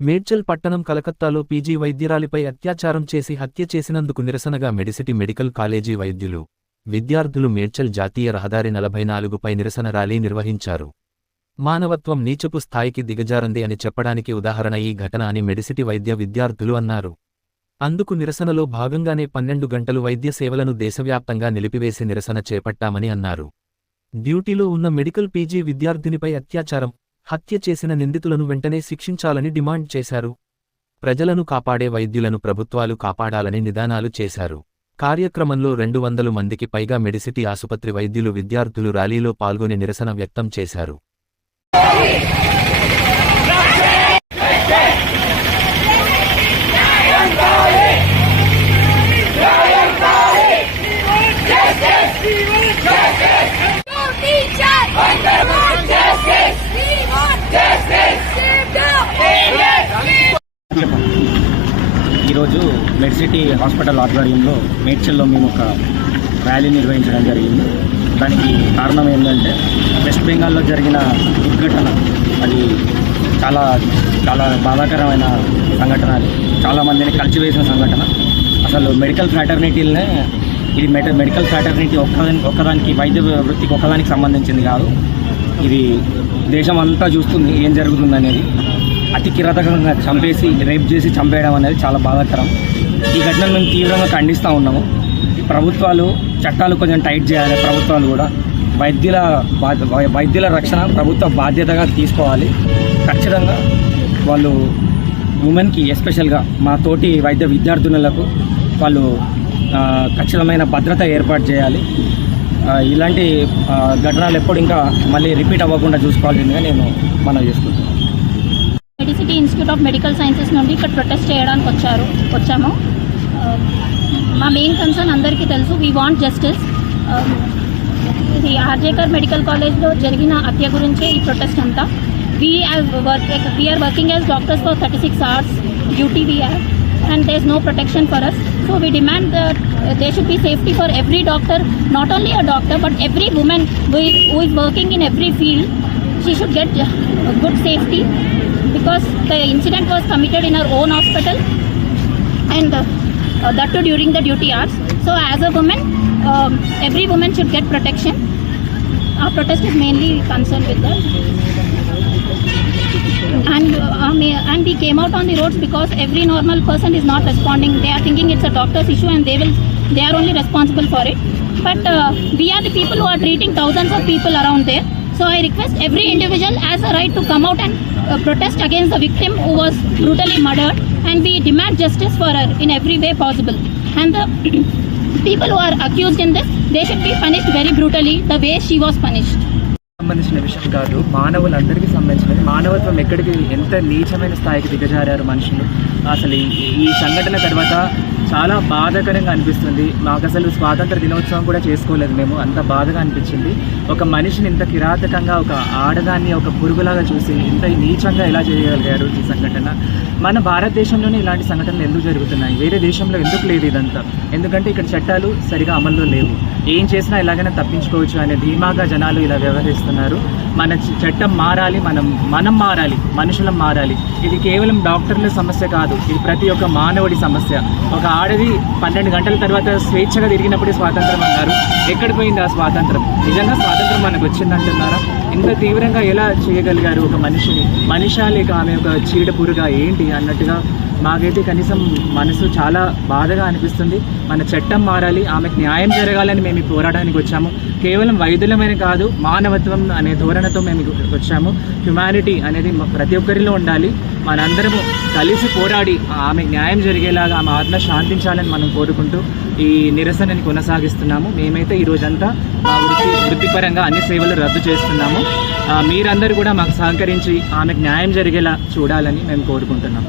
మేడ్చల్ పట్టణం కలకత్తాలో పీజీ వైద్యురాలిపై అత్యాచారం చేసి హత్య చేసినందుకు నిరసనగా మెడిసిటీ మెడికల్ కాలేజీ వైద్యులు విద్యార్థులు మేడ్చల్ జాతీయ రహదారి నలభై నాలుగుపై నిరసన ర్యాలీ నిర్వహించారు. మానవత్వం నీచపు స్థాయికి దిగజారంది అని చెప్పడానికి ఉదాహరణ ఈ ఘటన అని మెడిసిటీ వైద్య విద్యార్థులు అన్నారు. అందుకు నిరసనలో భాగంగానే పన్నెండు గంటలు వైద్య సేవలను దేశవ్యాప్తంగా నిలిపివేసి నిరసన చేపట్టామని అన్నారు. డ్యూటీలో ఉన్న మెడికల్ పీజీ విద్యార్థినిపై అత్యాచారం హత్య చేసిన నిందితులను వెంటనే శిక్షించాలని డిమాండ్ చేశారు. ప్రజలను కాపాడే వైద్యులను ప్రభుత్వాలు కాపాడాలని నిదానాలు చేశారు. కార్యక్రమంలో రెండు వందలు మందికి పైగా మెడిసిటీ ఆసుపత్రి వైద్యులు విద్యార్థులు ర్యాలీలో పాల్గొని నిరసన వ్యక్తం చేశారు. ఈరోజు మెడ్సిటీ హాస్పిటల్ ఆధ్వర్యంలో మేడ్చల్లో మేము ఒక ర్యాలీ నిర్వహించడం జరిగింది. దానికి కారణం ఏంటంటే వెస్ట్ బెంగాల్లో జరిగిన దుర్ఘటన. అది చాలా చాలా బాధాకరమైన సంఘటన అది. చాలామందిని కలిసివేసిన సంఘటన. అసలు మెడికల్ ఫ్రాటర్నిటీలనే ఇది మెడ మెడికల్ ఫ్రాటర్నిటీ ఒక్కదానికి ఒక్కదానికి వైద్య వృత్తికి ఒక్కదానికి సంబంధించింది కాదు. ఇది దేశం అంతా చూస్తుంది ఏం జరుగుతుంది అనేది అతి కిరాతకంగా చంపేసి రేప్ చేసి చంపేయడం అనేది చాలా బాధాకరం. ఈ ఘటనను మేము తీవ్రంగా ఖండిస్తూ ఉన్నాము. ప్రభుత్వాలు చట్టాలు కొంచెం టైట్ చేయాలి ప్రభుత్వాలు కూడా. వైద్యుల బాధ్య వైద్యుల రక్షణ ప్రభుత్వ బాధ్యతగా తీసుకోవాలి. ఖచ్చితంగా వాళ్ళు ఉమెన్కి ఎస్పెషల్గా మా తోటి వైద్య విద్యార్థినులకు వాళ్ళు ఖచ్చితమైన భద్రత ఏర్పాటు చేయాలి. ఇలాంటి ఘటనలు ఎప్పుడు ఇంకా మళ్ళీ రిపీట్ అవ్వకుండా చూసుకోవాల్సిందిగా నేను మనం చేసుకుంటున్నాను Medicity institute of medical sciences నుండి ఇక్కడ ప్రొటెస్ట్ చేయడానికి వచ్చారు వచ్చాము ఆ, మా మెయిన్ కన్సర్న్ అందరికీ తెలుసు వీ వాంట్ జస్టిస్ ఇది ఆర్జేకర్ మెడికల్ కాలేజ్లో జరిగిన హత్య గురించే ఈ ప్రొటెస్ట్ అంతా we work we are working as doctors for thirty six hours duty we have and there is no protection for us so we demand that they should be safety for every doctor not only a doctor but every women who is working in every field she should get uh, good safety because the incident was committed in her own hospital and uh, that too during the duty hours. So as a woman, um, every woman should get protection. Our protest is mainly concerned with that. And, um, and we came out on the roads because every normal person is not responding. They are thinking it's a doctor's issue and they will they are only responsible for it. But uh, we are the people who are treating thousands of people around there. So I request every individual as a right to come out and protest against the victim who was brutally murdered and we demand justice for her in every way possible and the people who are accused in this they should be punished very brutally the way she was punished సంబంధించిన విషయం కాదు మానవులందరికీ సంబంధించినది. మానవత్వం ఎక్కడికి ఎంత నీచమైన స్థాయికి దిగజారారు మనుషులు. అసలు ఈ సంఘటన తర్వాత చాలా బాధాకరంగా అనిపిస్తుంది. మాకు అసలు స్వాతంత్ర దినోత్సవం కూడా చేసుకోలేదు మేము. అంత బాధగా అనిపించింది. ఒక మనిషిని ఇంత కిరాతకంగా ఒక ఆడదాన్ని ఒక పురుగులాగా చూసి ఇంత నీచంగా ఎలా చేయగలిగారు ఈ సంఘటన? మన భారతదేశంలోనే ఇలాంటి సంఘటనలు ఎందుకు జరుగుతున్నాయి? వేరే దేశంలో ఎందుకు లేదు ఇదంతా? ఎందుకంటే ఇక్కడ చట్టాలు సరిగా అమల్లో లేవు. ఏం చేసినా ఎలాగైనా తప్పించుకోవచ్చు అనే ధీమాగా జనాలు ఇలా వ్యవహరిస్తున్నారు. మన చట్టం మారాలి మనం మనం మారాలి మనుషులం మారాలి. ఇది కేవలం డాక్టర్ల సమస్య కాదు ఇది ప్రతి ఒక్క మానవుడి సమస్య. ఒక ఆడది పన్నెండు గంటల తర్వాత స్వేచ్ఛగా తిరిగినప్పుడే స్వాతంత్రం అన్నారు. ఎక్కడ పోయింది ఆ స్వాతంత్రం? నిజంగా స్వాతంత్రం మనకు వచ్చిందంటున్నారా? ఇంత తీవ్రంగా ఎలా చేయగలిగారు ఒక మనిషిని? మనిషా లేక ఆమె ఒక చీడపురుగా ఏంటి అన్నట్టుగా మాకైతే కనీసం మనసు చాలా బాధగా అనిపిస్తుంది. మన చట్టం మారాలి ఆమెకు న్యాయం జరగాలని మేము ఈ పోరాటానికి వచ్చాము. కేవలం వైద్యులమైన కాదు మానవత్వం అనే ధోరణతో మేము వచ్చాము. హ్యుమానిటీ అనేది ప్రతి ఒక్కరిలో ఉండాలి. మనందరము కలిసి పోరాడి ఆమె న్యాయం జరిగేలాగా ఆమె ఆత్మ శాంతించాలని మనం కోరుకుంటూ ఈ నిరసనని కొనసాగిస్తున్నాము. మేమైతే ఈ రోజంతా మా వృత్తి వృత్తిపరంగా అన్ని సేవలు రద్దు చేస్తున్నాము. మీరందరూ కూడా మాకు సహకరించి ఆమెకు న్యాయం జరిగేలా చూడాలని మేము కోరుకుంటున్నాము.